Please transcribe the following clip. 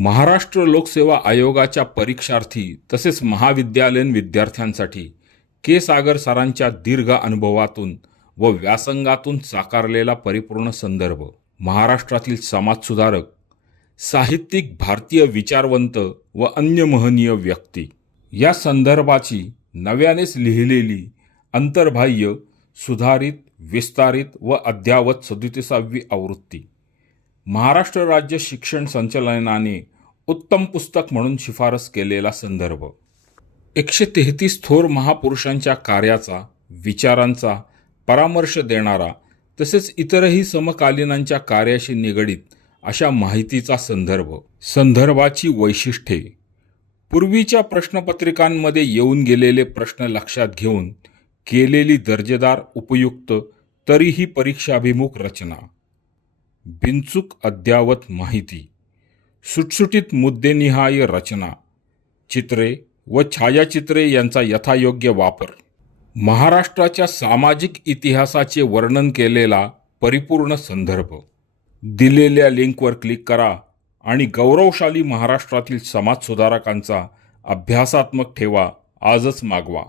महाराष्ट्र लोकसेवा आयोगाच्या परीक्षार्थी तसेच महाविद्यालयीन विद्यार्थ्यांसाठी के सागर सरांच्या दीर्घ अनुभवातून व व्यासंगातून साकारलेला परिपूर्ण संदर्भ महाराष्ट्रातील समाजसुधारक साहित्यिक भारतीय विचारवंत व अन्य महनीय व्यक्ती. या संदर्भाची नव्यानेच लिहिलेली अंतर्बाह्य सुधारित विस्तारित व अद्यावत सदुतीसावी आवृत्ती. महाराष्ट्र राज्य शिक्षण संचालनाने उत्तम पुस्तक म्हणून शिफारस केलेला संदर्भ. एकशे तेहतीस थोर महापुरुषांच्या कार्याचा विचारांचा परामर्श देणारा तसेच इतरही समकालीनांच्या कार्याशी निगडीत अशा माहितीचा संदर्भ. संदर्भाची वैशिष्ट्ये. पूर्वीच्या प्रश्नपत्रिकांमध्ये येऊन गेलेले प्रश्न लक्षात घेऊन केलेली दर्जेदार उपयुक्त तरीही परीक्षाभिमुख रचना. बिनचूक अद्यावत माहिती. सुटसुटीत मुद्देनिहाय रचना. चित्रे व छायाचित्रे यांचा यथायोग्य वापर. महाराष्ट्राच्या सामाजिक इतिहासाचे वर्णन केलेला परिपूर्ण संदर्भ. दिलेल्या लिंकवर क्लिक करा आणि गौरवशाली महाराष्ट्रातील समाजसुधारकांचा अभ्यासात्मक ठेवा आजच मागवा.